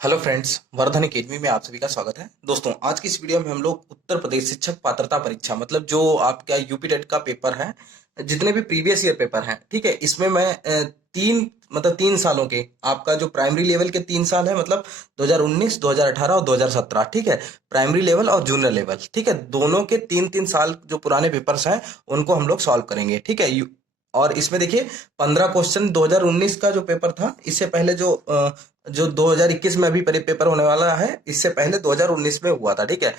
Hello friends, Vardhan academy में आप सभी का स्वागत है। दोस्तों, आज की इस वीडियो में हम लोग उत्तर प्रदेश शिक्षक पात्रता परीक्षा मतलब जो आपका यूपी टेट का पेपर है, जितने भी प्रीवियस ईयर पेपर हैं, ठीक है। इसमें मैं तीन सालों के आपका जो प्राइमरी लेवल के 3 साल है मतलब 2019, 2018 और 2017, ठीक है। प्राइमरी लेवल और जूनियर लेवल, ठीक है, दोनों के 3-3 साल जो पुराने पेपर्स हैं उनको हम लोग सॉल्व करेंगे, ठीक है। और इसमें देखिए 15 क्वेश्चन 2019 का जो पेपर था, इससे पहले जो 2021 में अभी पेपर होने वाला है, इससे पहले 2019 में हुआ था, ठीक है।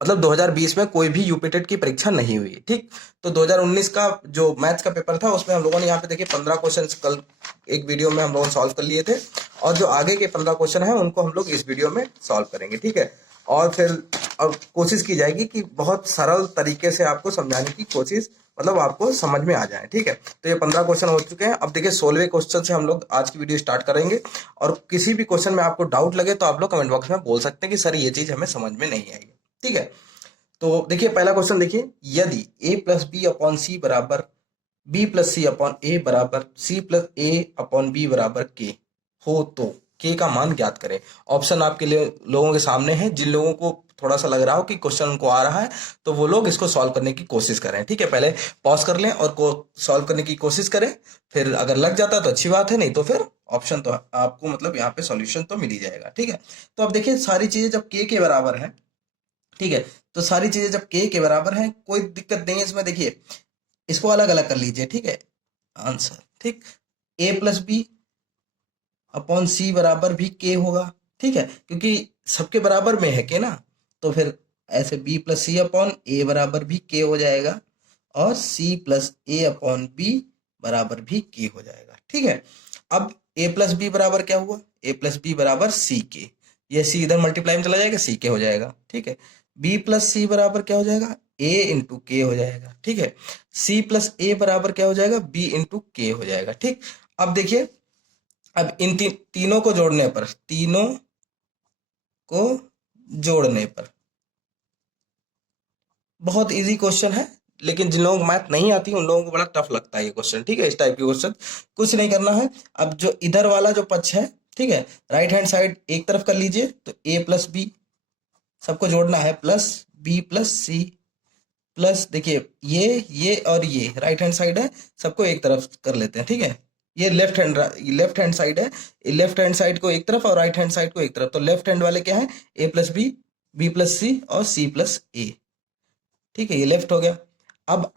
मतलब 2020 में कोई भी यूपी टेट की परीक्षा नहीं हुई, ठीक। तो 2019 का जो मैथ्स का पेपर था उसमें हम लोगों ने यहाँ पे देखिए 15 क्वेश्चन कल एक वीडियो में हम लोगों ने सॉल्व कर लिए थे, और जो आगे के 15 क्वेश्चन हैं उनको हम लोग इस वीडियो में सॉल्व करेंगे, ठीक है। और फिर और कोशिश की जाएगी कि बहुत सरल तरीके से आपको समझाने की कोशिश, मतलब आपको समझ में आ जाए, ठीक है। तो ये 15 क्वेश्चन हो चुके हैं। अब देखिए 16वें क्वेश्चन से हम लोग आज की वीडियो स्टार्ट करेंगे, और किसी भी क्वेश्चन में आपको डाउट लगे तो आप लोग कमेंट बॉक्स में बोल सकते हैं कि सर ये चीज हमें समझ में नहीं आएगी, ठीक है। तो देखिए पहला क्वेश्चन देखिए, यदि a प्लस बी अपॉन सी बराबर b प्लस सी अपॉन ए बराबर c प्लस ए अपॉन बी बराबर k हो तो k का मान ज्ञात करें। ऑप्शन आपके लिए लोगों के सामने है। जिन लोगों को थोड़ा सा लग रहा हो कि क्वेश्चन उनको आ रहा है तो वो लोग इसको सॉल्व करने की कोशिश करें, ठीक है। पहले पॉज कर लें और को सॉल्व करने की कोशिश करें, फिर अगर लग जाता है तो अच्छी बात है, नहीं तो फिर ऑप्शन तो आपको मतलब यहाँ पे सॉल्यूशन तो मिल ही जाएगा, ठीक है। तो अब देखिए सारी चीजें जब k के बराबर है, ठीक है, तो सारी चीजें जब k के बराबर है कोई दिक्कत नहीं है इसमें। देखिए इसको अलग अलग कर लीजिए, ठीक है, आंसर, ठीक। a प्लस बी अपॉन सी बराबर भी k होगा, ठीक है, क्योंकि सबके बराबर में है k ना। तो फिर ऐसे b प्लस सी अपॉन ए बराबर भी k हो जाएगा, और c प्लस ए अपॉन बी बराबर भी k हो जाएगा, ठीक है। अब a प्लस बी बराबर क्या हुआ, a प्लस बी बराबर सी के, ये c इधर मल्टीप्लाई में चला जाएगा, सी के हो जाएगा, ठीक है। b प्लस सी बराबर क्या हो जाएगा, a इंटू के हो जाएगा, ठीक है। c प्लस ए बराबर क्या हो जाएगा, b इंटू के हो जाएगा, ठीक। अब देखिए, अब इन तीनों को जोड़ने पर, तीनों को जोड़ने पर, बहुत इजी क्वेश्चन है, लेकिन जिन लोगों को मैथ नहीं आती उन लोगों को बड़ा टफ लगता है ये क्वेश्चन, ठीक है। इस टाइप के क्वेश्चन कुछ नहीं करना है। अब जो इधर वाला जो पक्ष है, ठीक है, राइट हैंड साइड एक तरफ कर लीजिए, तो a प्लस बी सबको जोड़ना है, plus b plus C plus, देखिए ये और ये राइट हैंड साइड है, सबको एक तरफ कर लेते हैं, ठीक है। ये लेफ्ट हैंड साइड है, लेफ्ट हैंड साइड को एक तरफ और राइट हैंड साइड को एक तरफ। तो लेफ्ट हैंड वाले क्या है, a प्लस बी प्लस सी और c प्लस ए, ठीक है, ये लेफ्ट हो गया। अब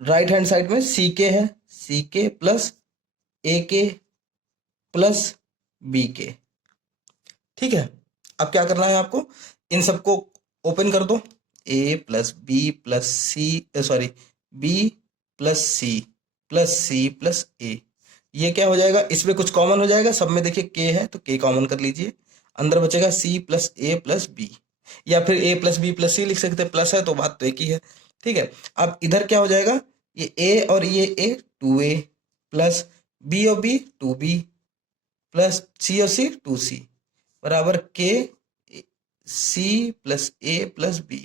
राइट हैंड साइड में सी के है, सी के प्लस ए के प्लस बी के, ठीक है। अब क्या करना है आपको, इन सबको ओपन कर दो, a plus B plus C, sorry, B plus C plus A, ये क्या हो जाएगा, इसमें कुछ कॉमन हो जाएगा, सब में देखिए k है तो k कॉमन कर लीजिए, अंदर बचेगा c प्लस ए प्लस बी, या फिर a प्लस बी प्लस सी लिख सकते हैं, प्लस है तो बात तो एक ही है, ठीक है। अब इधर क्या हो जाएगा, ये a और ये a 2a प्लस b और b 2b प्लस सी और सी 2c बराबर के सी प्लस ए प्लस बी,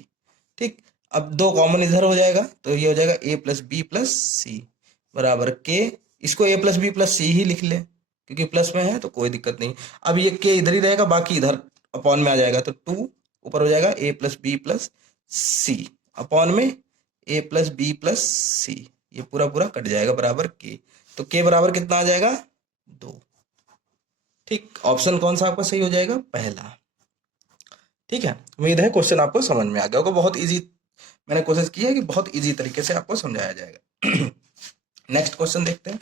ठीक। अब दो कॉमन इधर हो जाएगा तो ये हो जाएगा ए प्लस बी प्लस सी बराबर के, इसको ए प्लस बी प्लस सी ही लिख ले क्योंकि प्लस में है तो कोई दिक्कत नहीं। अब ये के इधर ही रहेगा, बाकी इधर अपॉन में आ जाएगा, तो 2 ऊपर हो जाएगा ए प्लस बी प्लस सी अपॉन में ए प्लस बी प्लस सी, ये पूरा पूरा कट जाएगा बराबर के। तो के बराबर कितना आ जाएगा, 2, ठीक। ऑप्शन कौन सा आपका सही हो जाएगा, पहला, ठीक है। उम्मीद है क्वेश्चन आपको समझ में आ गया होगा। बहुत इजी मैंने कोशिश की है कि बहुत इजी तरीके से आपको समझाया जाएगा। नेक्स्ट क्वेश्चन देखते हैं।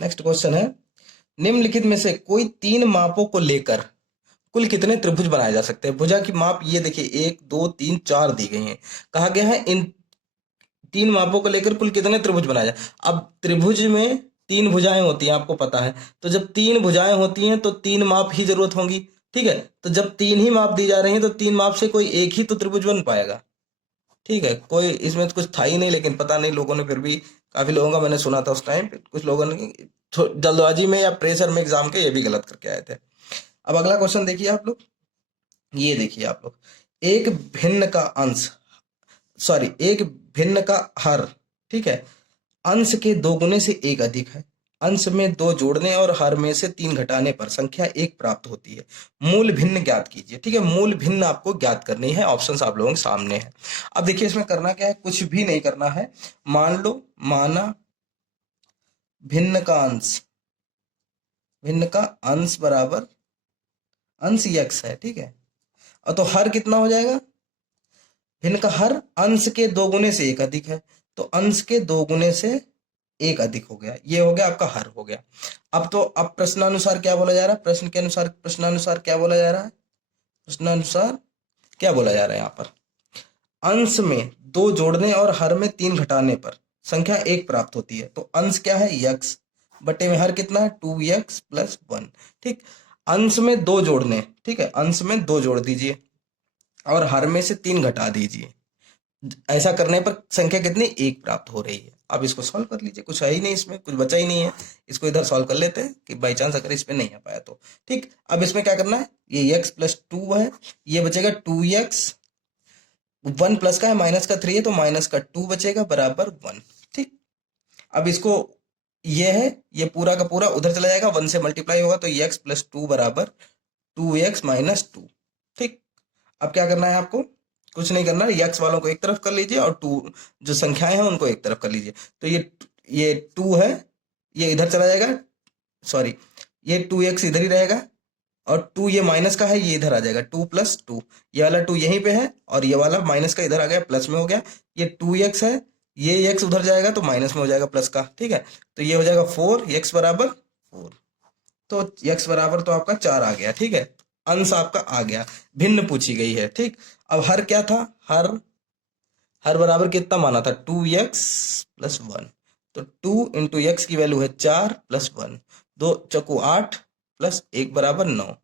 नेक्स्ट क्वेश्चन है, निम्नलिखित में से कोई 3 मापों को लेकर कुल कितने त्रिभुज बनाए जा सकते हैं। भुजा की माप ये देखिए 1 2 3 4 दी गई है। कहा गया है इन 3 मापों को लेकर कुल कितने त्रिभुज बनाए जाए। अब त्रिभुज में 3 भुजाएं होती हैं, आपको पता है, तो जब 3 भुजाएं होती हैं तो 3 माप ही जरूरत होंगी, ठीक है। तो जब 3 ही माप दी जा रही हैं तो 3 माप से कोई एक ही तो त्रिभुज बन पाएगा, ठीक है। कोई इसमें तो कुछ था ही नहीं, लेकिन पता नहीं लोगों ने फिर भी, काफी लोगों का मैंने सुना था उस टाइम कुछ लोगों ने जल्दबाजी में या प्रेशर में एग्जाम के ये भी गलत करके आए थे। अब अगला क्वेश्चन देखिए आप लोग, ये देखिए आप लोग, एक भिन्न का अंश, सॉरी, एक भिन्न का हर, ठीक है, अंश के 2 गुने से 1 अधिक है, अंश में 2 जोड़ने और हर में से 3 घटाने पर संख्या 1 प्राप्त होती है। मूल भिन्न ज्ञात कीजिए। ठीक है, मूल भिन्न आपको ज्ञात करनी है। ऑप्शंस आप लोगों के सामने है। अब देखिए इसमें करना क्या है, कुछ भी नहीं करना है। मान लो, माना भिन्न का अंश, भिन्न का अंश बराबर अंश x है। ठीक है, और तो हर कितना हो जाएगा, भिन्न का हर अंश के 2 गुने से 1 अधिक है, तो अंश के 2 गुने से 1 अधिक हो गया, ये हो गया आपका हर हो गया। अब तो अब प्रश्नानुसार क्या बोला जा रहा है, प्रश्न के अनुसार, प्रश्नानुसार क्या बोला जा रहा है, प्रश्नानुसार क्या बोला जा रहा है यहाँ पर, अंश में 2 जोड़ने और हर में 3 घटाने पर संख्या 1 प्राप्त होती है। तो अंश क्या है, x बटे में हर कितना है, 2x प्लस 1। ठीक, अंश में 2 जोड़ने, ठीक है, अंश में 2 जोड़ दीजिए और हर में से 3 घटा दीजिए। ऐसा करने पर संख्या कितनी, 1 प्राप्त हो रही है। अब इसको सॉल्व कर लीजिए, कुछ है ही नहीं इसमें, कुछ बचा ही नहीं है। इसको इधर सॉल्व कर लेते हैं कि बाई चांस अगर इसमें नहीं आ पाया तो। ठीक, अब इसमें क्या करना है, ये x प्लस 2 है, ये बचेगा 2x, 1 प्लस का है माइनस का 3 है, तो माइनस का 2 बचेगा बराबर 1। ठीक, अब इसको, ये है, ये पूरा का पूरा उधर चला जाएगा, 1 से मल्टीप्लाई होगा, तो ये x प्लस 2 बराबर 2x माइनस 2। ठीक, अब क्या करना है आपको, कुछ नहीं करना है, x वालों को एक तरफ कर लीजिए और 2 जो संख्याएं हैं उनको एक तरफ कर लीजिए। तो ये 2 है, ये इधर चला जाएगा, सॉरी, ये 2x इधर ही रहेगा, और 2 ये माइनस का है, ये इधर आ जाएगा, 2 प्लस 2, ये वाला 2 यहीं पे है और ये वाला माइनस का इधर आ गया, प्लस में हो गया। ये 2x है, ये x उधर जाएगा तो माइनस में हो जाएगा प्लस का। ठीक है, तो ये हो जाएगा 4, x बराबर 4, तो x बराबर तो आपका 4 आ गया। ठीक है, अंश आपका आ गया, भिन्न पूछी गई है। ठीक, अब हर क्या था, हर बराबर कितना माना था, 2x प्लस 1, तो 2 इंटू एक्स की वैल्यू है 4 प्लस 1, 2 चौको 8 प्लस 1 बराबर 9।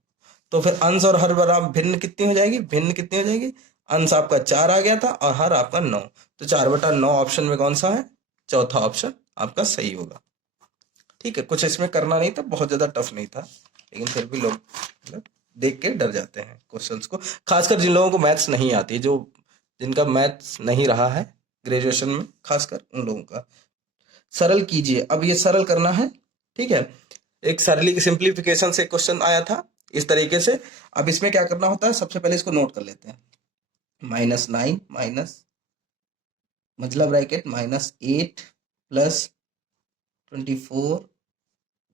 तो फिर अंश और हर बराबर भिन्न कितनी हो जाएगी, भिन्न कितनी हो जाएगी, अंश आपका 4 आ गया था और हर आपका 9, तो 4/9 ऑप्शन में कौन सा है, चौथा ऑप्शन आपका सही होगा। ठीक है, कुछ इसमें करना नहीं था, बहुत ज्यादा टफ नहीं था, लेकिन फिर भी लोग मतलब देख के डर जाते हैं क्वेश्चंस को, खासकर जिन लोगों को मैथ्स नहीं आती, जो जिनका मैथ्स नहीं रहा है ग्रेजुएशन में, खासकर उन लोगों का। सरल कीजिए, अब ये सरल करना है। ठीक है, एक सरली सिंप्लीफिकेशन से क्वेश्चन आया था इस तरीके से। अब इसमें क्या करना होता है, सबसे पहले इसको नोट कर लेते हैं, -9 माइनस मतलब ब्रैकेट -8 प्लस 24।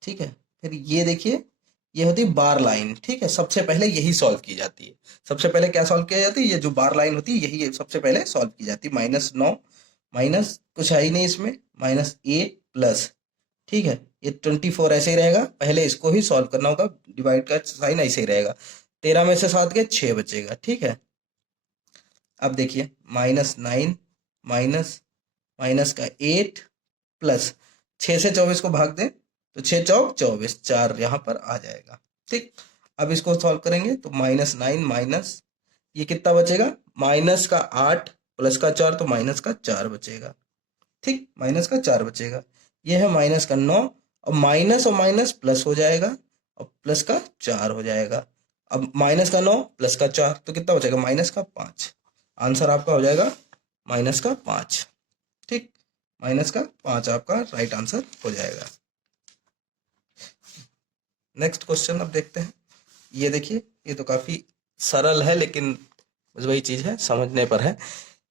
ठीक है, फिर ये देखिए, ये होती है बार लाइन। ठीक है, सबसे पहले यही सॉल्व की जाती है, सबसे पहले क्या सॉल्व किया जाती है, ये जो बार लाइन होती है यही सबसे पहले सॉल्व की जाती है। -9 माइनस कुछ है ही नहीं इसमें, -8 प्लस, ठीक है, ये 24 ऐसे ही रहेगा, पहले इसको ही सॉल्व करना होगा, डिवाइड का साइन ऐसे ही रहेगा, 13 में से 7 के 6 बचेगा। ठीक है, अब देखिए -9 माइनस माइनस का 8 प्लस 6 से 24 को भाग दें तो 6 चौक 24, 4 यहाँ पर आ जाएगा। ठीक, अब इसको सॉल्व करेंगे तो -9 माइनस ये कितना बचेगा, माइनस का 8 प्लस का 4, तो माइनस का 4 बचेगा। ठीक, माइनस का 4 बचेगा, ये है माइनस का 9, और माइनस प्लस हो जाएगा और प्लस का 4 हो जाएगा। अब माइनस का 9 प्लस का 4 तो कितना बचेगा, माइनस का 5। आंसर आपका हो जाएगा माइनस का 5। ठीक, माइनस का 5 आपका राइट आंसर हो जाएगा। नेक्स्ट क्वेश्चन अब देखते हैं। ये देखिए, ये तो काफी सरल है, लेकिन बस वही चीज है, समझने पर है।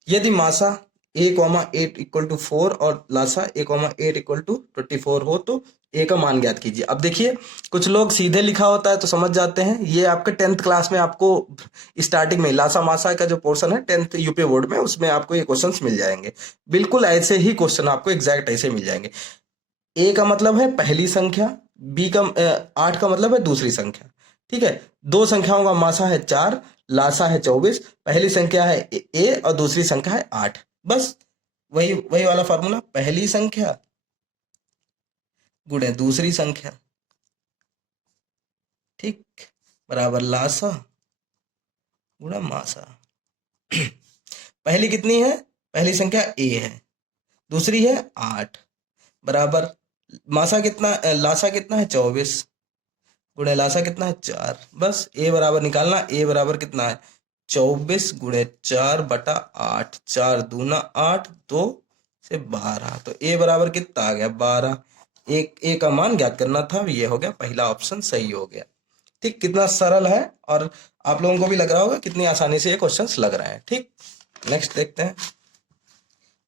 यदि मासा a,8 = 4 और लासा a,8 = 24 हो तो a का मान ज्ञात कीजिए। अब देखिए, कुछ लोग सीधे लिखा होता है तो समझ जाते हैं, ये आपके 10th क्लास में आपको स्टार्टिंग में लासा मासा का जो पोर्शन है 10th यूपी बोर्ड में, उसमें आपको ये क्वेश्चंस मिल जाएंगे। बिल्कुल ऐसे ही क्वेश्चन आपको एग्जैक्ट ऐसे मिल जाएंगे। a का मतलब है पहली संख्या, b का 8 का मतलब है दूसरी संख्या। ठीक है, दो संख्याओं का मासा है 4, लासा है 24, पहली संख्या है a और दूसरी संख्या है 8। बस वही वही वाला फॉर्मूला, पहली संख्या गुणे दूसरी संख्या, ठीक, बराबर लासा गुणा मासा। पहली कितनी है, पहली संख्या a है, दूसरी है 8, बराबर मासा कितना, लासा कितना है 24, गुणे लासा कितना है 4। बस a बराबर निकालना, a बराबर कितना है 24 गुणे 4/8, 4 दूना 8, 2 से 12, तो a बराबर कितना आ गया 12। ए का मान ज्ञात करना था, ये हो गया पहला ऑप्शन सही हो गया। ठीक, कितना सरल है और आप लोगों को भी लग रहा होगा कितनी आसानी से ये क्वेश्चंस लग रहे हैं। ठीक, नेक्स्ट देखते हैं।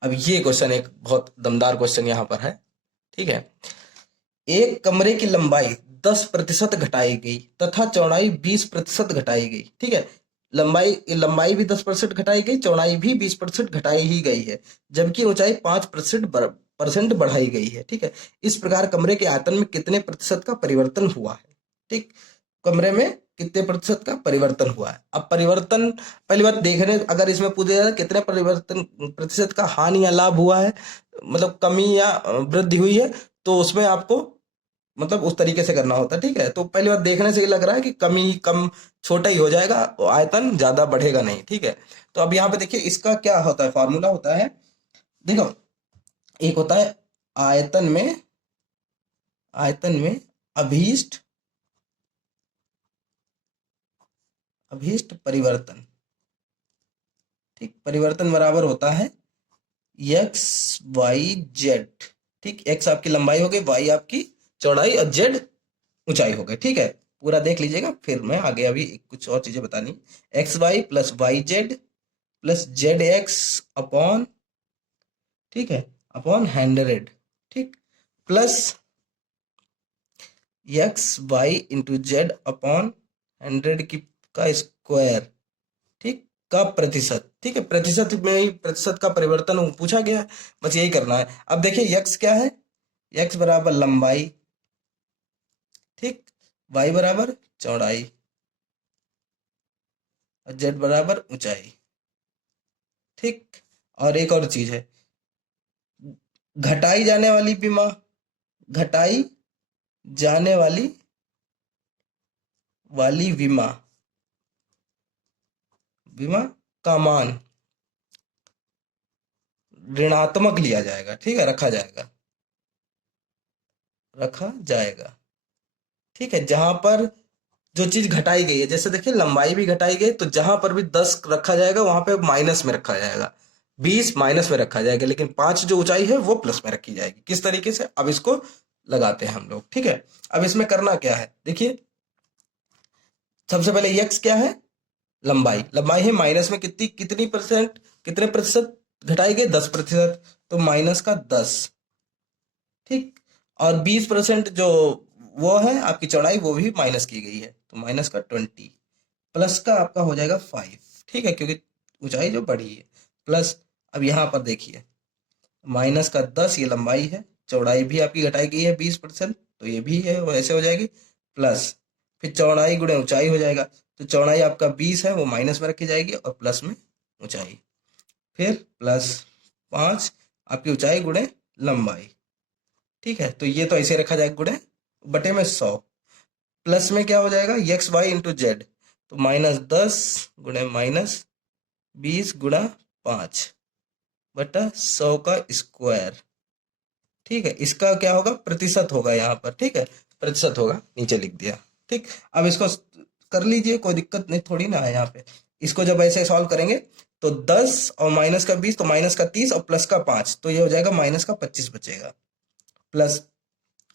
अब ये क्वेश्चन एक बहुत दमदार क्वेश्चन यहाँ पर है। ठीक है, एक कमरे की लंबाई 10% घटाई गई तथा चौड़ाई 20% घटाई गई। ठीक है, लंबाई लंबाई भी 10% घटाई गई, चौड़ाई भी 20% घटाई ही गई है, जबकि ऊंचाई 5% बढ़ाई गई है। ठीक है, इस प्रकार कमरे के आयतन में कितने प्रतिशत का परिवर्तन हुआ है? ठीक, कमरे में कितने प्रतिशत का परिवर्तन हुआ है? अब परिवर्तन, पहली बात देखने, अगर इसमें पूछा जाए कितने परिवर्तन प्रतिशत का हानि या लाभ हुआ है, मतलब कमी या वृद्धि हुई है, तो उसमें आपको मतलब उस तरीके से करना होता है। ठीक है, तो पहली बात देखने से ये लग रहा है कि कमी कम छोटा ही हो जाएगा, आयतन ज्यादा बढ़ेगा नहीं। ठीक है, तो अब यहाँ पे देखिए इसका क्या होता है, फॉर्मूला होता है, देखो एक होता है आयतन में अभीष्ट परिवर्तन। ठीक, परिवर्तन बराबर होता है एक्स वाई जेड। ठीक, एक्स आपकी लंबाई हो गई, वाई आपकी चौड़ाई और जेड ऊंचाई हो गई। ठीक है, पूरा देख लीजिएगा, फिर मैं आगे अभी कुछ और चीजें बतानी। X y plus y z plus z x upon, ठीक है, अपॉन 100। ठीक, plus x y into z upon 100 की का स्क्वायर। ठीक, का प्रतिशत। ठीक है, प्रतिशत में ही प्रतिशत का परिवर्तन पूछा गया है, बस यही करना है। अब देखिए एक्स क्या है, एक्स बराबर लंबाई, ठीक, वाई बराबर चौड़ाई और जेड बराबर ऊंचाई। ठीक, और एक और चीज है, घटाई जाने वाली विमा, घटाई जाने वाली विमा विमा का मान ऋणात्मक लिया जाएगा। ठीक है, रखा जाएगा। ठीक है, जहां पर जो चीज घटाई गई है, जैसे देखिए लंबाई भी घटाई गई, तो जहां पर भी 10 रखा जाएगा वहां पे माइनस में रखा जाएगा, 20 माइनस में रखा जाएगा, लेकिन 5 जो ऊंचाई है वो प्लस में रखी जाएगी। किस तरीके से, अब इसको लगाते हैं हम लोग। ठीक है, अब इसमें करना क्या है, देखिए सबसे पहले यक्स क्या है, लंबाई, लंबाई है माइनस में कितनी कितनी परसेंट, कितने प्रतिशत घटाई गई, 10%, तो माइनस का 10। ठीक, और 20% जो वो है आपकी चौड़ाई, वो भी माइनस की गई है, तो माइनस का 20, प्लस का आपका हो जाएगा 5। ठीक है, क्योंकि ऊंचाई जो बढ़ी है, प्लस, अब यहाँ पर देखिए माइनस का 10 ये लंबाई है, चौड़ाई भी आपकी घटाई गई है 20%, तो ये भी है वो ऐसे हो जाएगी, प्लस फिर चौड़ाई गुणे ऊंचाई हो जाएगा, तो चौड़ाई आपका 20 है वो माइनस में रखी जाएगी और प्लस में ऊंचाई, फिर प्लस 5 आपकी ऊंचाई गुणे लंबाई। ठीक है, तो ये तो ऐसे रखा जाएगा गुणे बटे में 100, प्लस में क्या हो जाएगा एक्स वाई इंटू जेड, तो -10 गुणे -20 गुणा 5 बटा 100 का स्क्वायर। ठीक है, इसका क्या होगा, प्रतिशत होगा यहाँ पर। ठीक है, प्रतिशत होगा, नीचे लिख दिया। ठीक, अब इसको कर लीजिए, कोई दिक्कत नहीं थोड़ी ना है यहाँ पे। इसको जब ऐसे सॉल्व करेंगे तो 10 और माइनस का 20, तो माइनस का 30 और प्लस का 5, तो ये हो जाएगा माइनस का 25 बचेगा, प्लस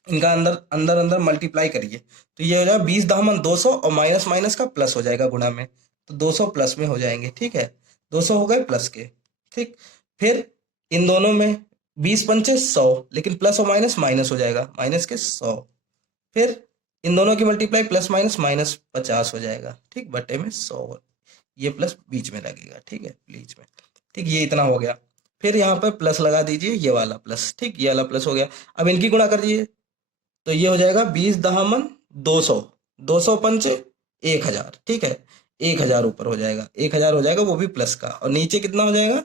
इनका अंदर अंदर अंदर मल्टीप्लाई करिए, तो ये हो जाएगा 20 दामन 200 और माइनस माइनस का प्लस हो जाएगा गुणा में, तो 200 प्लस में हो जाएंगे। ठीक है, 200 हो गए प्लस के। ठीक, फिर इन दोनों में 20 पंचे 100, लेकिन प्लस और माइनस माइनस हो जाएगा, माइनस के 100, फिर इन दोनों की मल्टीप्लाई प्लस माइनस -50 हो जाएगा। ठीक, बटे में 100, ये प्लस बीच में लगेगा। ठीक है, बीच में। ठीक, ये इतना हो गया, फिर यहाँ पर प्लस लगा दीजिए, ये वाला प्लस। ठीक, ये वाला प्लस हो गया, अब इनकी गुणा कर दीजिए, तो ये हो जाएगा 20 दहामन 200, 200 पंचे 1000। ठीक है, 1000 ऊपर हो जाएगा, 1000 हो जाएगा वो भी प्लस का, और नीचे कितना हो जाएगा,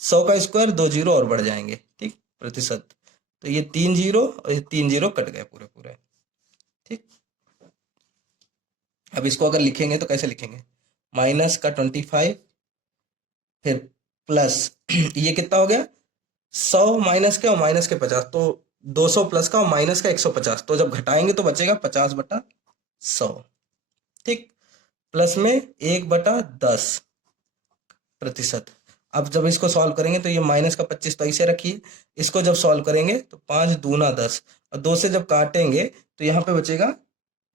100 का स्क्वायर, 2 जीरो और बढ़ जाएंगे। ठीक, प्रतिशत, तो ये 3 जीरो और ये 3 जीरो कट गए पूरे पूरे। ठीक, अब इसको अगर लिखेंगे तो कैसे लिखेंगे, माइनस का 25, फिर प्लस ये कितना हो गया, 100 माइनस के और माइनस के 50, तो 200 प्लस का और माइनस का 150, तो जब घटाएंगे तो बचेगा 50 बटा 100। ठीक, प्लस में 1 बटा 10 प्रतिशत, अब जब इसको सॉल्व करेंगे तो ये माइनस का 25 तो ऐसे रखिए, इसको जब सॉल्व करेंगे तो 5 दूना 10 और 2 से जब काटेंगे तो यहाँ पे बचेगा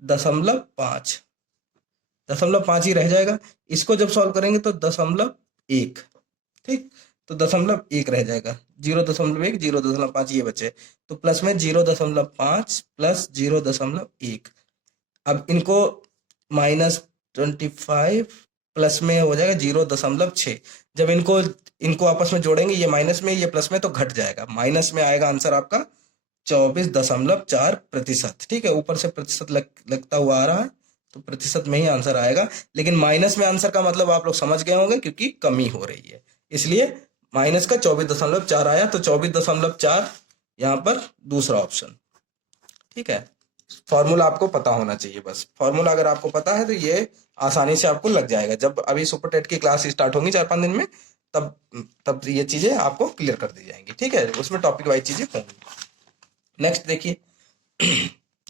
0.5, 0.5 ही रह जाएगा। इसको जब सॉल्व करेंगे तो 0.1, ठीक, तो 0.1 रह जाएगा, 0.1 0.5 ये बचे, तो प्लस में 0.5 प्लस 0.1। अब इनको -25 प्लस में हो जाएगा 0.6। जब इनको आपस में जोड़ेंगे, ये माइनस में ये प्लस में, तो घट जाएगा, माइनस में आएगा आंसर आपका 24.4%। ठीक है, ऊपर से प्रतिशत लगता हुआ आ रहा है तो प्रतिशत में ही आंसर आएगा, लेकिन माइनस में आंसर का मतलब आप लोग समझ गए होंगे क्योंकि कमी हो रही है, इसलिए माइनस का 24.4 आया, तो 24.4 यहाँ पर दूसरा ऑप्शन। ठीक है, फॉर्मूला आपको पता होना चाहिए, बस फॉर्मूला अगर आपको पता है तो ये आसानी से आपको लग जाएगा। जब अभी सुपर टेट की क्लास स्टार्ट होंगी 4-5 दिन में, तब तब ये चीजें आपको क्लियर कर दी जाएंगी। ठीक है, उसमें टॉपिक वाइज चीजें होंगी। नेक्स्ट देखिए,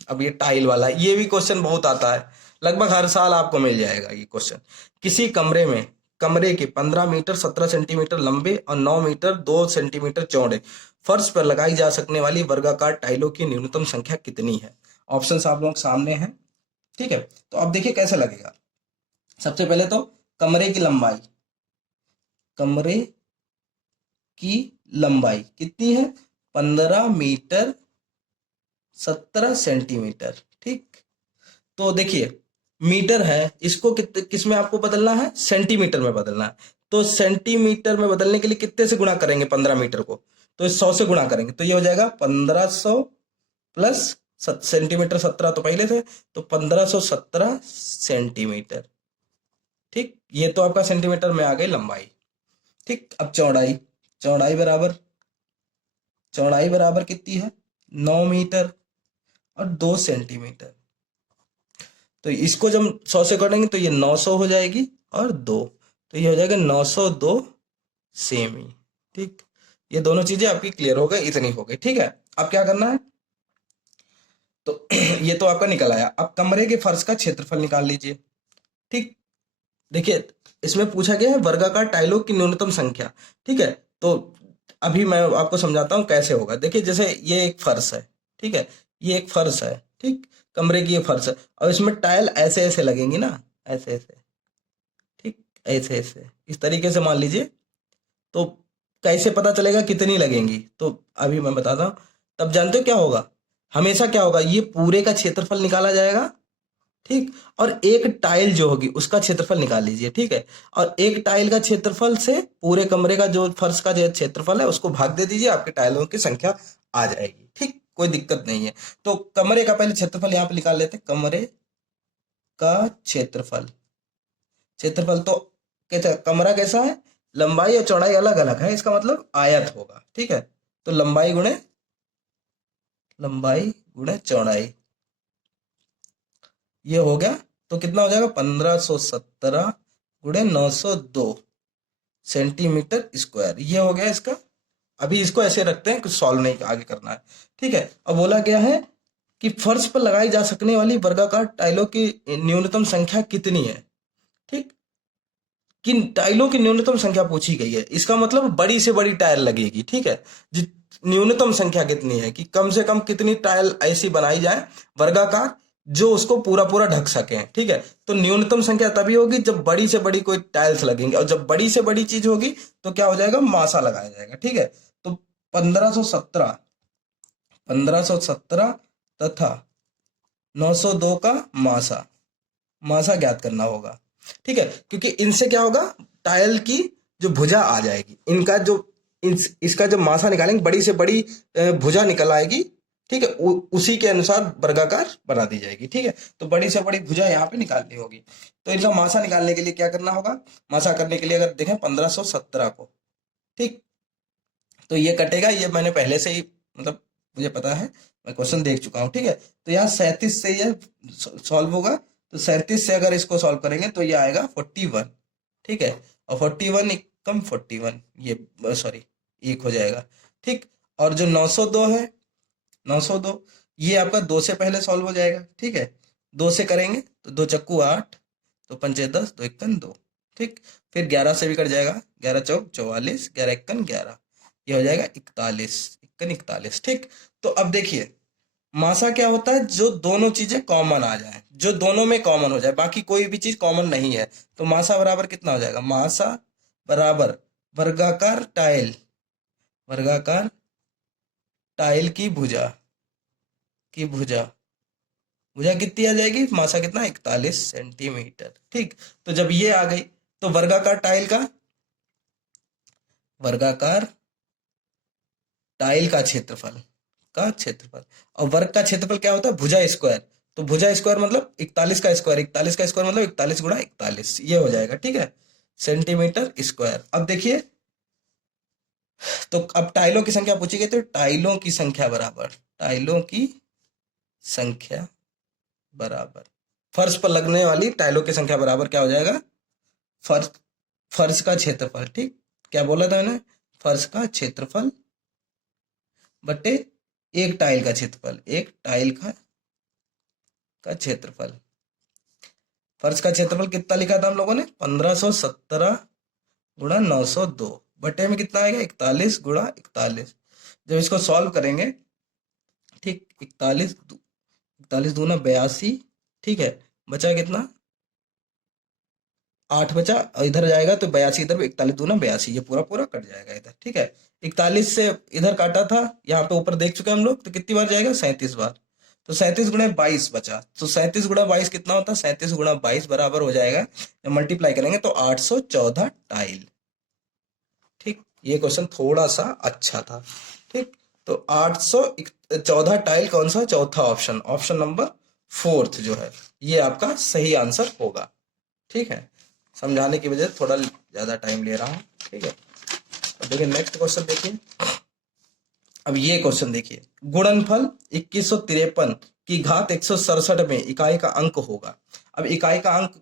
अब ये टाइल वाला, ये भी क्वेश्चन बहुत आता है, लगभग हर साल आपको मिल जाएगा ये क्वेश्चन। किसी कमरे के 15 मीटर 17 सेंटीमीटर लंबे और 9 मीटर 2 सेंटीमीटर चौड़े फर्श पर लगाई जा सकने वाली वर्गाकार टाइलों की न्यूनतम संख्या कितनी है। ऑप्शंस आप लोगों के सामने हैं। ठीक है, तो अब देखिए कैसे लगेगा। सबसे पहले तो कमरे की लंबाई कितनी है, 15 मीटर 17 सेंटीमीटर। ठीक, तो देखिए मीटर है, इसको किस में आपको बदलना है, सेंटीमीटर में बदलना है। तो सेंटीमीटर में बदलने के लिए कितने से गुणा करेंगे 15 मीटर को, तो 100 से गुणा करेंगे, तो ये हो जाएगा 1500 प्लस सेंटीमीटर 17 तो पहले थे, तो 1517 सेंटीमीटर। ठीक, ये तो आपका सेंटीमीटर में आ गई लंबाई। ठीक, अब चौड़ाई बराबर कितनी है, 9 मीटर और 2 सेंटीमीटर। तो इसको जब 100 से करेंगे तो ये 900 हो जाएगी और 2, तो ये हो जाएगा 902 सेमी। ठीक, ये दोनों चीजें आपकी क्लियर हो गई, इतनी हो गई। ठीक है, अब क्या करना है, तो ये तो आपका निकल आया। अब कमरे के फर्श का क्षेत्रफल निकाल लीजिए। ठीक, देखिए इसमें पूछा गया है वर्गाकार टाइलों की न्यूनतम संख्या। ठीक है, तो अभी मैं आपको समझाता हूँ कैसे होगा। देखिए जैसे ये एक फर्श है, ठीक है, ये एक फर्श है, ठीक, कमरे की ये फर्श है, और इसमें टाइल ऐसे ऐसे लगेंगी ना, ऐसे ऐसे, ठीक, ऐसे ऐसे इस तरीके से मान लीजिए। तो कैसे पता चलेगा कितनी लगेंगी, तो अभी मैं बताता हूँ। तब जानते हो क्या होगा, हमेशा क्या होगा, ये पूरे का क्षेत्रफल निकाला जाएगा, ठीक, और एक टाइल जो होगी उसका क्षेत्रफल निकाल लीजिए। ठीक है, और एक टाइल का क्षेत्रफल से पूरे कमरे का जो फर्श का जो क्षेत्रफल है उसको भाग दे दीजिए, आपके टाइलों की संख्या आ जाएगी। ठीक, कोई दिक्कत नहीं है। तो कमरे का पहले क्षेत्रफल यहाँ पे निकाल लेते हैं। कमरे का क्षेत्रफल तो कैसा, कमरा कैसा है, लंबाई और चौड़ाई अलग अलग है, इसका मतलब आयत होगा। ठीक है, तो लंबाई गुणे चौड़ाई, ये हो गया, तो कितना हो जाएगा, 1517 गुणे 902 सेंटीमीटर स्क्वायर, ये हो गया इसका। अभी इसको ऐसे रखते हैं, कुछ सॉल्व नहीं आगे करना है। ठीक है, अब बोला गया है कि फर्श पर लगाई जा सकने वाली वर्गाकार टाइलों की न्यूनतम संख्या कितनी है। ठीक, किन टाइलों की न्यूनतम संख्या पूछी गई है, इसका मतलब बड़ी से बड़ी टाइल लगेगी। ठीक है, न्यूनतम संख्या कितनी है कि कम से कम कितनी टाइल ऐसी बनाई जाए वर्गाकार जो उसको पूरा पूरा ढक सके। ठीक है, तो न्यूनतम संख्या तभी होगी जब बड़ी से बड़ी कोई टाइल्स लगेंगे, और जब बड़ी से बड़ी चीज होगी तो क्या हो जाएगा, मासा लगाया जाएगा। ठीक है, तो 1517 तथा 902 का मासा ज्ञात करना होगा। ठीक है, क्योंकि इनसे क्या होगा, टाइल की जो भुजा आ जाएगी, इनका जो इसका जब मासा निकालेंगे, बड़ी से बड़ी भुजा निकल आएगी। ठीक है, उसी के अनुसार वर्गाकार बना दी जाएगी। ठीक है, तो बड़ी से बड़ी भुजा यहाँ पे निकालनी होगी। तो इनका मासा निकालने के लिए क्या करना होगा, मासा करने के लिए अगर देखें 1517 को, ठीक, तो ये कटेगा, ये मैंने पहले से ही मतलब मुझे पता है, मैं क्वेश्चन देख चुका हूँ। ठीक है, तो यहाँ 37 से ये सॉल्व होगा, तो 37 से अगर इसको सॉल्व करेंगे तो ये आएगा 41। ठीक है, और 41 कम 41, ये सॉरी एक हो जाएगा। ठीक, और जो 902 है, 902 ये आपका 2 से पहले सॉल्व हो जाएगा। ठीक है, 2 से करेंगे तो 2 चक्कू 8, तो 5 10, 2 1 2। ठीक, फिर 11 से भी कट जाएगा, 11 चौक 44, 11 इक्कन 11, ये हो जाएगा 41, इक्कन 41। ठीक, तो अब देखिए मासा क्या होता है, जो दोनों चीजें कॉमन आ जाए, जो दोनों में कॉमन हो जाए, बाकी कोई भी चीज कॉमन नहीं है, तो मासा बराबर कितना हो जाएगा, मासा बराबर वर्गाकार टाइल, वर्गाकार टाइल की भुजा, की भुजा, भुजा कितनी आ जाएगी, मासा कितना 41 सेंटीमीटर। ठीक, तो जब ये आ गई तो वर्गाकार टाइल का, वर्गाकार टाइल का क्षेत्रफल, का क्षेत्रफल, और वर्ग का क्षेत्रफल क्या होता है, भुजा स्क्वायर, तो भुजा स्क्वायर मतलब 41 का स्क्वायर, 41 का स्क्वायर मतलब 41 गुणा 41, ये हो जाएगा। ठीक है, सेंटीमीटर स्क्वायर। अब देखिए, तो अब टाइलों की संख्या पूछी गई, तो टाइलों की संख्या बराबर, टाइलों की संख्या बराबर फर्श पर लगने वाली टाइलों की संख्या बराबर क्या हो जाएगा, फर्श, फर्श का क्षेत्रफल। ठीक, क्या बोला था मैंने, फर्श का क्षेत्रफल बटे एक टाइल का क्षेत्रफल, एक टाइल का क्षेत्रफल। फर्श का क्षेत्रफल कितना लिखा था हम लोगों ने, 1517 गुणा 902, बटे में कितना आएगा, 41 गुणा 41। जब इसको सॉल्व करेंगे, ठीक, 41 दूना 82, ठीक है, बचा कितना 8 बचा, और इधर जाएगा तो 82, इधर 41 दूना 82, ये पूरा पूरा कट जाएगा इधर। ठीक है, 41 से इधर काटा था, यहाँ पे ऊपर देख चुके हैं हम लोग, तो कितनी बार जाएगा, 37 बार, तो 37 गुणा 22 बचा, तो 37 गुणा 22 कितना होता है, 37 गुणा 22 बराबर हो जाएगा, जब मल्टीप्लाई करेंगे तो 814 टाइल। ठीक, ये क्वेश्चन थोड़ा सा अच्छा था। ठीक, तो 814 टाइल कौन सा, चौथा ऑप्शन, ऑप्शन नंबर 4 जो है, ये आपका सही आंसर होगा। ठीक है, समझाने की वजह से थोड़ा ज्यादा टाइम ले रहा हूँ। ठीक है, अब देखिए नेक्स्ट क्वेश्चन देखिए। अब ये क्वेश्चन देखिए, गुणनफल 2153 की घात 167 में इकाई का अंक होगा। अब इकाई का अंक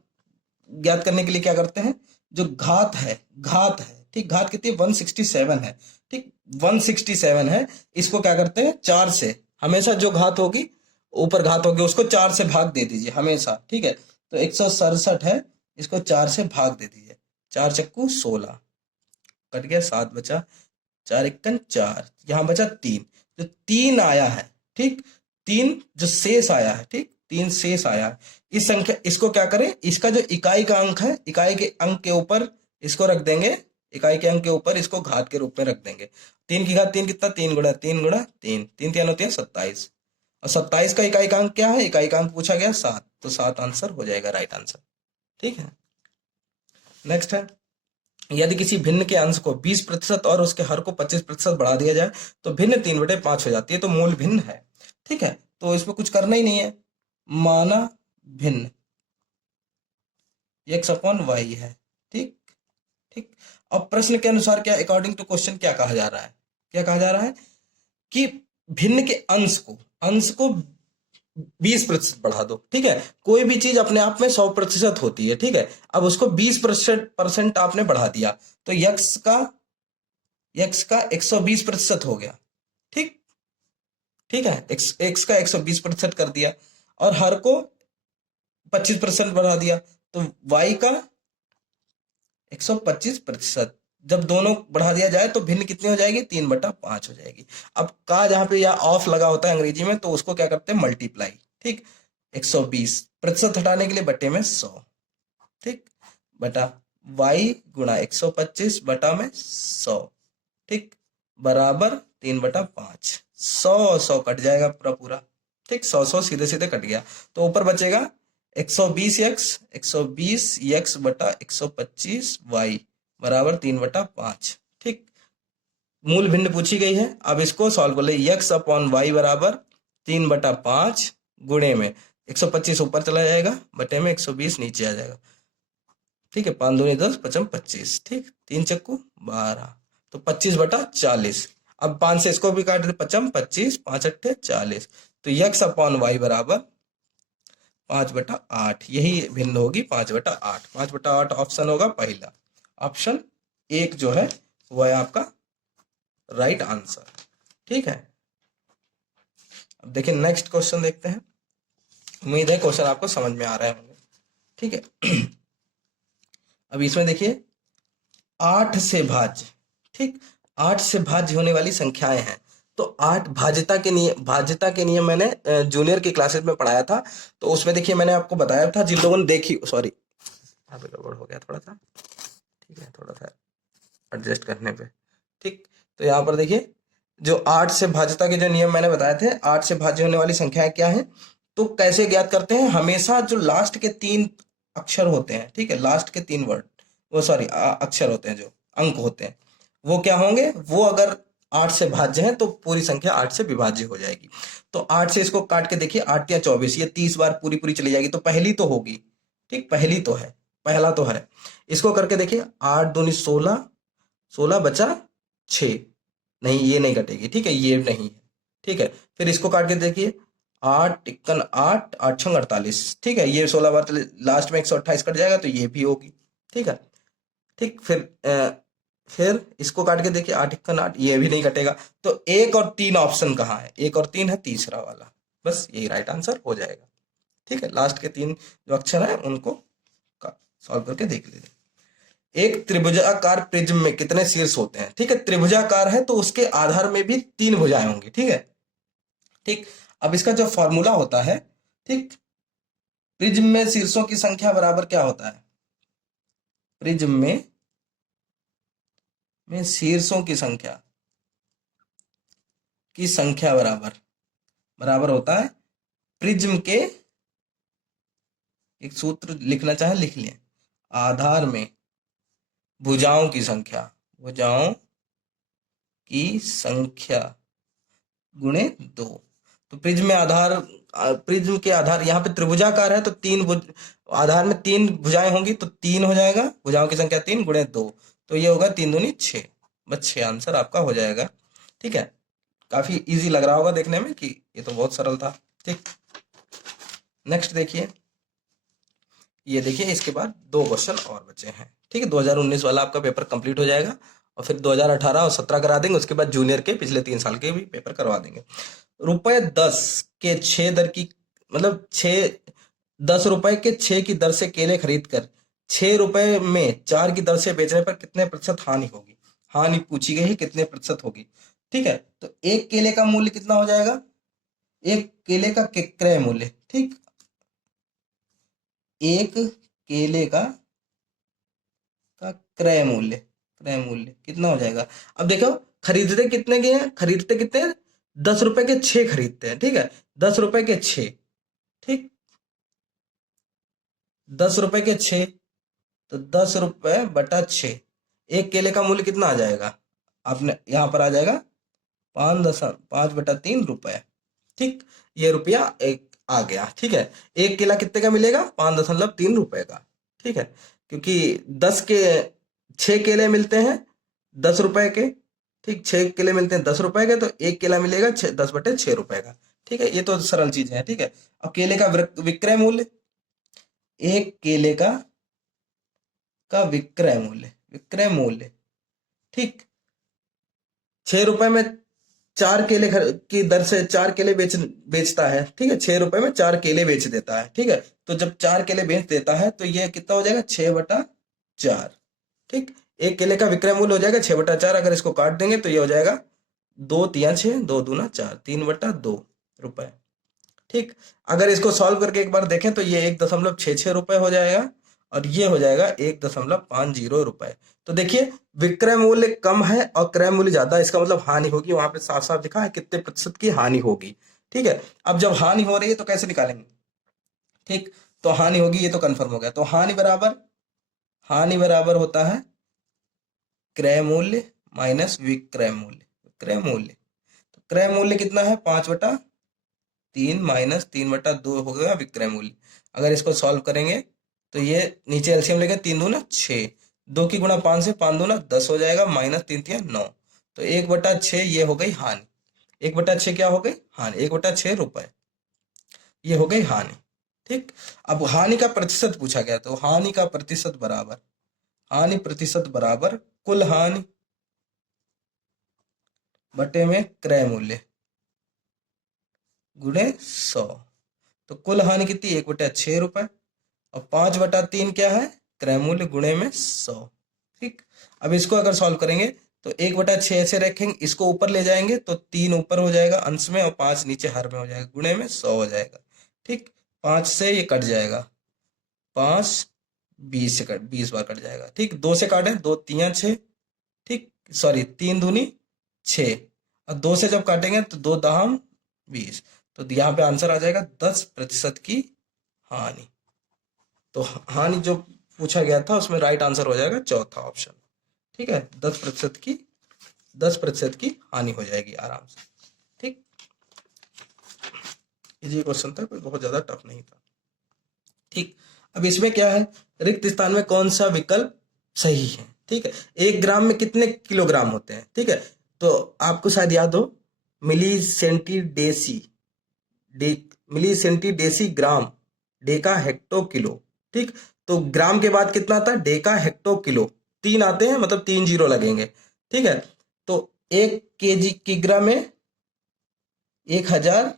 ज्ञात करने के लिए क्या करते हैं, जो घात है, घात है, ठीक, घात कितनी 167 है, ठीक, 167 है, इसको क्या करते हैं 4 से, हमेशा जो घात होगी, ऊपर घात होगी, उसको 4 से भाग दे दीजिए हमेशा। ठीक है, तो 167 है, इसको 4 से भाग दे दीजिए, 4 चक्कू 16, कट गया, 7 बचा, 4 इक्कन 4, यहाँ बचा 3, जो 3 आया है, ठीक, 3 जो शेष आया है, ठीक, 3 शेष आया है, इस संख्या, इसको क्या करें, इसका जो इकाई का अंक है, इकाई के अंक के ऊपर इसको रख देंगे, इकाई के अंक के ऊपर इसको घात के रूप में रख देंगे। 3 की घात 3 कितना, 3 गुणा 3 गुणा 3, 3 3 होती है 27, और 27 का इकाई का अंक क्या है, इकाई का अंक पूछा गया 7, तो 7 आंसर हो जाएगा, राइट आंसर। ठीक है, नेक्स्ट है, यदि किसी भिन्न के अंश को 20% और उसके हर को 25% बढ़ा दिया जाए तो भिन्न 3/5 हो जाती है, तो मूल भिन्न है। ठीक है, तो इसमें कुछ करना ही नहीं है, माना भिन्न x/y है। ठीक, ठीक, अब प्रश्न के अनुसार क्या, अकॉर्डिंग टू क्वेश्चन क्या कहा जा रहा है, क्या कहा जा रहा है कि भिन्न के अंश को 20% बढ़ा दो। ठीक है, कोई भी चीज अपने आप में 100% होती है। ठीक है, अब उसको 20% आपने बढ़ा दिया, तो यक्स का 120% हो गया। ठीक, ठीक है, एक्स का 120% कर दिया, और हर को 25% बढ़ा दिया, तो वाई का 125%। जब दोनों बढ़ा दिया जाए तो भिन्न कितनी हो जाएगी, 3/5 हो जाएगी। अब का जहां पे या ऑफ लगा होता है अंग्रेजी में, तो उसको क्या करते हैं, मल्टीप्लाई। ठीक, 120% हटाने के लिए बटे में 100, ठीक, बटा y गुणा 125 बटा में 100, ठीक, बराबर 3/5, 100 कट जाएगा पूरा पूरा। ठीक, 100 सीधे सीधे कट गया, तो ऊपर बचेगा 120x बटा 125y बराबर 3/5। ठीक, मूल भिन्न पूछी गई है, अब इसको सॉल्व कर ले, x/y बराबर 3/5 गुणे में 125 ऊपर चला जाएगा, बटे में 120 नीचे आ जाएगा। ठीक है, 5 दूनी 10, 5 25, ठीक, 3 चक्कू 12, तो 25/40। अब 5 से इसको भी काट दे, 5 25, 5 अट्ठे 40, तो x/y बराबर 5/8, यही भिन्न होगी 5/8। 5/8 ऑप्शन होगा पहला, ऑप्शन 1 जो है वह है आपका राइट आंसर। ठीक है, अब देखिए नेक्स्ट क्वेश्चन देखते हैं, उम्मीद है क्वेश्चन आपको समझ में आ रहा है। ठीक है, अब इसमें देखिए 8 से भाज्य, ठीक, 8 से भाज्य होने वाली संख्याएं हैं। तो 8 भाज्यता के नियम मैंने जूनियर की क्लासेस में पढ़ाया था। तो उसमें देखिए मैंने आपको बताया था, जिन लोगों ने देखी, सॉरी यहाँ पे गड़बड़ हो गया थोड़ा सा, ठीक है, थोड़ा सा एडजस्ट करने पे, ठीक। तो यहाँ पर देखिए जो 8 से भाज्यता के जो नियम मैंने बताए थे, 8 से भाज्य होने वाली संख्याएं क्या है, तो कैसे ज्ञात करते हैं, हमेशा जो लास्ट के 3 अक्षर होते हैं, ठीक है, लास्ट के 3 वर्ड, वो सॉरी अक्षर होते हैं, जो अंक होते हैं, वो क्या होंगे, वो अगर 8 से भाज्य हैं तो पूरी संख्या 8 से विभाज्य हो जाएगी। तो 8 से इसको काट के देखिए, 8 या 24, ये 30 बार पूरी पूरी चली जाएगी, तो पहली तो होगी, ठीक, पहली तो है, पहला तो है। इसको करके देखिए, 8 दूनी 16, 16 बचा 6, नहीं ये नहीं कटेगी, ठीक है, ये नहीं है, ठीक है। फिर इसको काट के देखिए, 8 इक्कन 8, 8 छंग 48, ठीक है, ये 16 बार लास्ट में 128 कट जाएगा, तो ये भी होगी, ठीक है, ठीक। फिर इसको काट के देखिए, 8 इक्कन 8, ये भी नहीं कटेगा। तो 1 और 3 ऑप्शन कहाँ है, 1 और 3 है तीसरा वाला, बस यही राइट आंसर हो जाएगा, ठीक है। लास्ट के 3 जो अक्षर है उनको सॉल्व करके देख लीजिए। एक त्रिभुजाकार प्रिज्म में कितने शीर्ष होते हैं, ठीक है, त्रिभुजाकार है तो उसके आधार में भी 3 भुजाएं होंगी, ठीक है, ठीक। अब इसका जो फॉर्मूला होता है, ठीक, प्रिज्म में शीर्षों की संख्या बराबर क्या होता है, प्रिज्म में शीर्षों की संख्या बराबर होता है प्रिज्म के, एक सूत्र लिखना चाहे लिख लें, आधार में भुजाओं की संख्या गुणे 2। तो प्रिज्म में प्रिज्म के आधार यहाँ पे त्रिभुजाकार है तो आधार में 3 भुजाएं होंगी, तो 3 हो जाएगा, भुजाओं की संख्या 3 गुणे 2, तो ये होगा 3 दूनी 6, बस 6 आंसर आपका हो जाएगा, ठीक है। काफी इजी लग रहा होगा देखने में कि ये तो बहुत सरल था, ठीक। नेक्स्ट देखिए, ये देखिए इसके बाद 2 क्वेश्चन और बचे हैं, ठीक है। 2019 वाला आपका पेपर कंप्लीट हो जाएगा और फिर 2018 और 17 करा देंगे, उसके बाद जूनियर के पिछले 3 साल के भी पेपर करवा देंगे। ₹10 के 6 दर की, मतलब 10 रुपए के 6 की दर से केले खरीद कर 6 रुपए में 4 की दर से बेचने पर कितने प्रतिशत हानि होगी, हानि पूछी गई है, कितने प्रतिशत होगी, ठीक है। तो एक केले का मूल्य कितना हो जाएगा, एक केले का क्रय मूल्य, ठीक, एक केले का क्रय मूल्य कितना हो जाएगा। अब देखो खरीदते कितने के हैं, खरीदते कितने हैं, 10 रुपए के 6 खरीदते हैं, ठीक है, 10 रुपए के 6, ठीक, 10 रुपए के 6, तो 10 रुपए बटा 6, एक केले का मूल्य कितना आ जाएगा, आपने यहां पर आ जाएगा 5.5/3 रुपए, ठीक, ये रुपया एक आ गया, ठीक है। एक केला कितने का मिलेगा, 5.3 रुपए का, ठीक है, क्योंकि 6 केले मिलते हैं 10 रुपए के, ठीक, 6 केले मिलते हैं 10 रुपए के, तो एक केला मिलेगा 10/6 रुपए का, ठीक है, ये तो सरल चीज है, ठीक है। अब केले का विक्रय मूल्य, एक केले का विक्रय मूल्य, ठीक, 6 रुपए में 4 केले की दर से 4 केले बेचता है, ठीक है, 6 रुपए में 4 केले बेच देता है, ठीक है। तो जब 4 केले बेच देता है तो ये कितना हो जाएगा, 6/4, ठीक। एक केले का विक्रय मूल्य हो जाएगा 6/4, अगर इसको काट देंगे तो ये हो जाएगा 2 तिया 6, 2 दूना 4, 3/2 रुपए, ठीक। अगर इसको सॉल्व करके एक बार देखें तो ये 1.66 रुपए हो जाएगा और ये हो जाएगा 1.50 रुपए। तो देखिए विक्रय मूल्य कम है और क्रय मूल्य ज्यादा है, इसका मतलब हानि होगी, वहां पे साफ साफ लिखा है कितने प्रतिशत की हानि होगी, ठीक है। अब जब हानि हो रही है तो कैसे निकालेंगे, ठीक, तो हानि होगी, ये तो कंफर्म हो गया। तो हानि बराबर होता है क्रय मूल्य माइनस विक्रय मूल्य। तो क्रय मूल्य कितना है, 5/3 माइनस 3/2 हो गया विक्रय मूल्य। अगर इसको सॉल्व करेंगे तो ये नीचे एलसीएम लेंगे, 3 दूना 6, 2 की गुणा 5 से 5 दूना 10 हो जाएगा, माइनस 3 तिया 9, तो 1/6 ये हो गई हानि, 1/6 क्या हो गई हानि, 1/6 रुपए, ये हो गई हानि, ठीक। अब हानि का प्रतिशत पूछा गया, तो हानि प्रतिशत बराबर कुल हानि बटे में क्रय मूल्य गुणे 100। तो कुल हानि कितनी, 1/6 रुपए, और 5/3 क्या है, क्रयमूल्य गुणे में 100। ठीक, अब इसको अगर सॉल्व करेंगे तो 1/6 ऐसे रखेंगे, इसको ऊपर ले जाएंगे तो 3 ऊपर हो जाएगा अंश में और 5 नीचे हर में हो जाएगा, गुणे में 100 हो जाएगा। ठीक, 5 से ये कट जाएगा, 5 20 से 20 बार कट जाएगा। ठीक, 2 से काटें, 2 3 6, ठीक, सॉरी 3 दूनी 6, और 2 से जब काटेंगे तो 2 दाम 20, तो यहाँ पे आंसर आ जाएगा 10% की हानि। तो हानि जो पूछा गया था उसमें राइट आंसर हो जाएगा चौथा ऑप्शन। ठीक है, 10% की हानि हो जाएगी आराम से। ठीक, इजी क्वेश्चन था, कोई बहुत ज्यादा टफ नहीं था। ठीक, अब इसमें क्या है, रिक्त स्थान में कौन सा विकल्प सही है। ठीक है, 1 ग्राम में कितने किलोग्राम होते हैं। ठीक है, तो आपको शायद याद हो मिली सेंटीडेसी ग्राम, डेका हेक्टो किलो। ठीक, तो ग्राम के बाद कितना आता है, डेका हेक्टो किलो, 3 आते हैं, मतलब 3 जीरो लगेंगे। ठीक है, तो 1 केजी किग्रा में 1000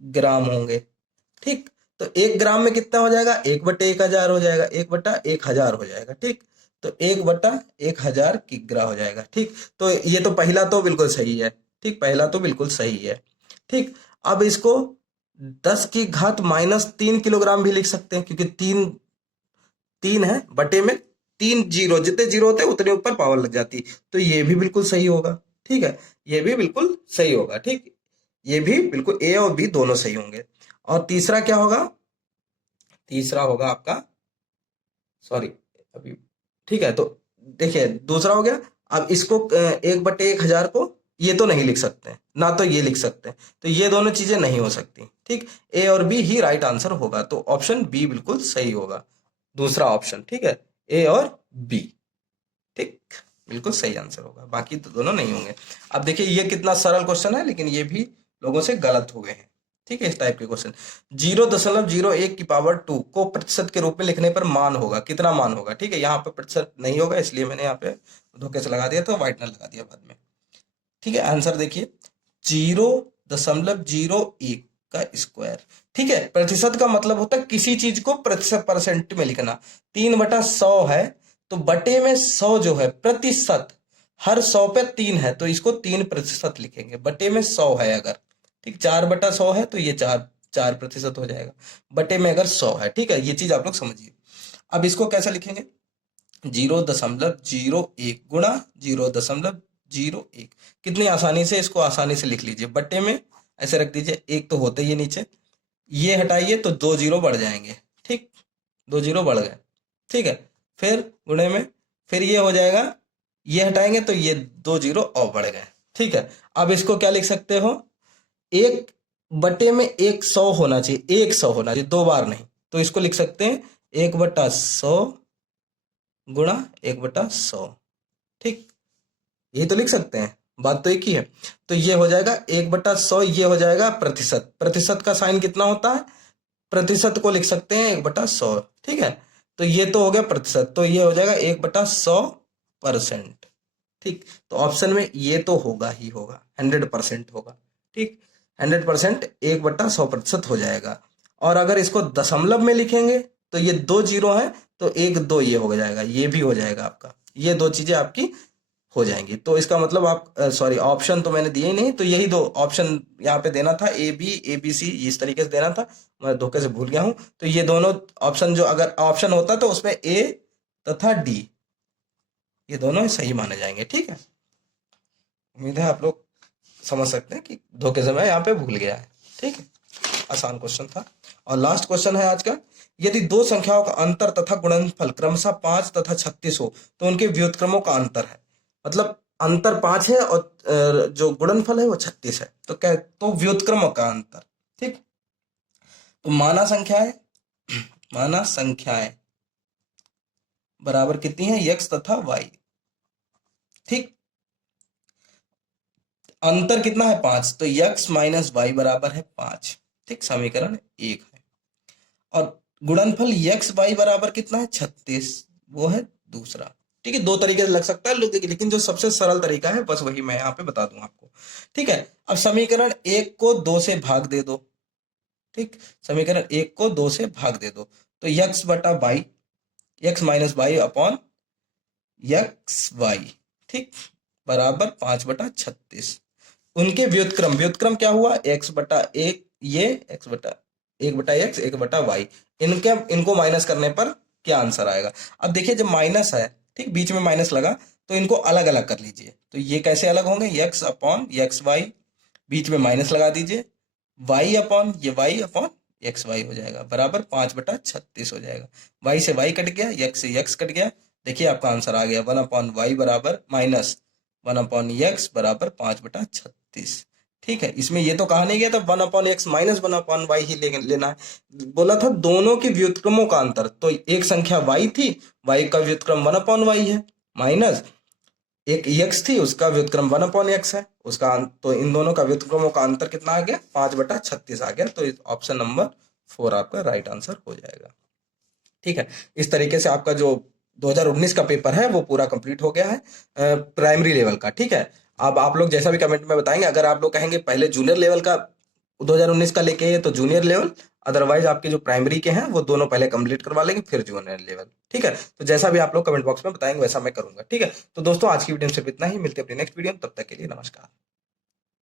ग्राम होंगे। ठीक, तो 1 ग्राम में कितना हो जाएगा, 1/1000 हो जाएगा, 1/1000 हो जाएगा। ठीक, तो 1/1000 किग्रा हो जाएगा। ठीक, तो ये तो पहला तो बिल्कुल सही है। ठीक, पहला तो बिल्कुल सही है। ठीक, अब इसको 10⁻³ किलोग्राम भी लिख सकते हैं, क्योंकि 3 है, बटे में 3 जीरो, जितने जीरो होते हैं उतने ऊपर पावर लग जाती है, तो ये भी बिल्कुल सही होगा। ठीक है, ये भी बिल्कुल सही होगा। ठीक, ये भी बिल्कुल ए और बी दोनों सही होंगे। और तीसरा क्या होगा, तीसरा होगा आपका, सॉरी अभी, ठीक है, तो देखिए दूसरा हो गया। अब इसको 1/1000 को ये तो नहीं लिख सकते, ना तो ये लिख सकते हैं, तो ये दोनों चीजें नहीं हो सकती। ठीक, ए और बी ही राइट आंसर होगा, तो ऑप्शन बी बिल्कुल सही होगा, दूसरा ऑप्शन। ठीक है, ए और बी, ठीक, बिल्कुल सही आंसर होगा, बाकी तो दोनों नहीं होंगे। अब देखिए ये कितना सरल क्वेश्चन है, लेकिन ये भी लोगों से गलत हो गए हैं। ठीक है, इस टाइप के क्वेश्चन, 0.01 की पावर 2 को प्रतिशत के रूप में लिखने पर मान होगा, कितना मान होगा। ठीक है, यहाँ पे प्रतिशत नहीं होगा, इसलिए मैंने यहाँ पे धोखे से लगा दिया, तो व्हाइटनर लगा दिया बाद में। ठीक है, आंसर देखिए 0.01 का स्क्वायर। ठीक है, प्रतिशत का मतलब होता है किसी चीज को प्रतिशत परसेंट में लिखना। 3/100 है, तो बटे में 100 जो है प्रतिशत, हर 100 पे 3 है, तो इसको 3% लिखेंगे, बटे में 100 है अगर। ठीक, 4/100 है तो ये 4% हो जाएगा, बटे में अगर 100 है। ठीक है, ये चीज आप लोग समझिए। अब इसको कैसे लिखेंगे, 0.01 गुणा 0.01, कितनी आसानी से इसको आसानी से लिख लीजिए, बट्टे में ऐसे रख दीजिए, एक तो होते ही नीचे, ये हटाइए तो 2 जीरो बढ़ जाएंगे। ठीक, 2 जीरो बढ़ गए। ठीक है, फिर गुणे में, फिर ये हो जाएगा, ये हटाएंगे तो ये 2 जीरो और बढ़ गए। ठीक है, अब इसको क्या लिख सकते हो, 1/100 होना चाहिए, 100 होना चाहिए, 2 बार नहीं, तो इसको लिख सकते हैं 1/100 गुणा 1/100। ठीक, यही तो लिख सकते हैं, बात तो एक ही है। तो ये हो जाएगा 1/100, ये हो जाएगा प्रतिशत, प्रतिशत का साइन कितना होता है, प्रतिशत को लिख सकते हैं 1/100। ठीक है, तो ये तो हो गया प्रतिशत, तो ये हो जाएगा 1/100%। ठीक, तो ऑप्शन में ये तो होगा ही होगा, 100% होगा। ठीक, 100% 1/100% हो जाएगा। और अगर इसको दशमलव में लिखेंगे तो ये 2 जीरो है, तो 1 2 ये हो जाएगा, ये भी हो जाएगा आपका, ये 2 चीजें आपकी हो जाएंगी। तो इसका मतलब आप, सॉरी ऑप्शन तो मैंने दिए ही नहीं, तो यही 2 ऑप्शन यहाँ पे देना था, ए बी सी, इस तरीके से देना था, मैं धोखे से भूल गया हूं। तो ये दोनों ऑप्शन, जो अगर ऑप्शन होता तो उसमें ए तथा डी, ये दोनों सही माने जाएंगे। ठीक है, उम्मीद है आप लोग समझ सकते हैं कि धोखे से मैं यहाँ पे भूल गया है। ठीक है, आसान क्वेश्चन था। और लास्ट क्वेश्चन है आज का, यदि 2 संख्याओं का अंतर तथा गुणनफल क्रमशः 5 तथा 36 हो तो उनके व्युत्क्रमों का अंतर है, मतलब अंतर 5 है और जो गुणनफल है वो 36 है, तो क्या, तो व्युत्क्रमों का अंतर। ठीक, तो माना संख्याएं बराबर कितनी है, x तथा y। ठीक, अंतर कितना है 5, तो x माइनस वाई बराबर है 5। ठीक, समीकरण 1 है। और गुणनफल x y बराबर कितना है 36, वो है दूसरा। ठीक है, 2 तरीके से लग सकता है, लेकिन जो सबसे सरल तरीका है बस वही मैं यहाँ पे बता दूं आपको। ठीक है, अब समीकरण 1 को 2 से भाग दे दो। ठीक, समीकरण 1 को 2 से भाग दे दो, तो x/y x minus y upon x y, ठीक, बराबर 5/36। उनके व्युत्क्रम, व्युत्क्रम क्या हुआ, एक्स बटा एक, ये एक्स बटा एक बटा एक्स, एक बटा वाई, इनको माइनस करने पर क्या आंसर आएगा। अब देखिए जब माइनस है, ठीक, बीच में माइनस लगा, तो इनको अलग अलग कर लीजिए। तो ये कैसे अलग होंगे, एक्स अपॉन एक्स वाई, बीच में माइनस लगा दीजिए, वाई अपॉन ये वाई अपॉन एक्स वाई हो जाएगा, बराबर 5/36 हो जाएगा। वाई से वाई कट गया, एक्स से एक्स कट गया, देखिए आपका आंसर आ गया 1/y बराबर माइनस 1/x बराबर 5/36। ठीक है, इसमें ये तो कहा नहीं गया था 1/x माइनस 1/y ही लेना है, बोला था दोनों के व्युत्क्रमों का अंतर। तो एक संख्या y थी, y का व्युत्क्रम 1/y है, माइनस एक x थी, उसका व्युत्क्रम 1/x है, तो इन दोनों का व्युत्क्रमों का अंतर कितना आ गया, 5/36 आ गया। तो ऑप्शन नंबर 4 आपका राइट आंसर हो जाएगा। ठीक है, इस तरीके से आपका जो 2019 का पेपर है वो पूरा कंप्लीट हो गया है, प्राइमरी लेवल का। ठीक है, अब आप लोग जैसा भी कमेंट में बताएंगे, अगर आप लोग कहेंगे पहले जूनियर लेवल का 2019 का लेके आइए तो जूनियर लेवल, अदरवाइज आपके जो प्राइमरी के हैं वो दोनों पहले कंप्लीट करवा लेंगे फिर जूनियर लेवल। ठीक है, तो जैसा भी आप लोग कमेंट बॉक्स में बताएंगे वैसा मैं करूंगा। ठीक है, तो दोस्तों आज की वीडियो में सिर्फ इतना ही, मिलते हैं अपनी नेक्स्ट वीडियो में, तब तक के लिए नमस्कार।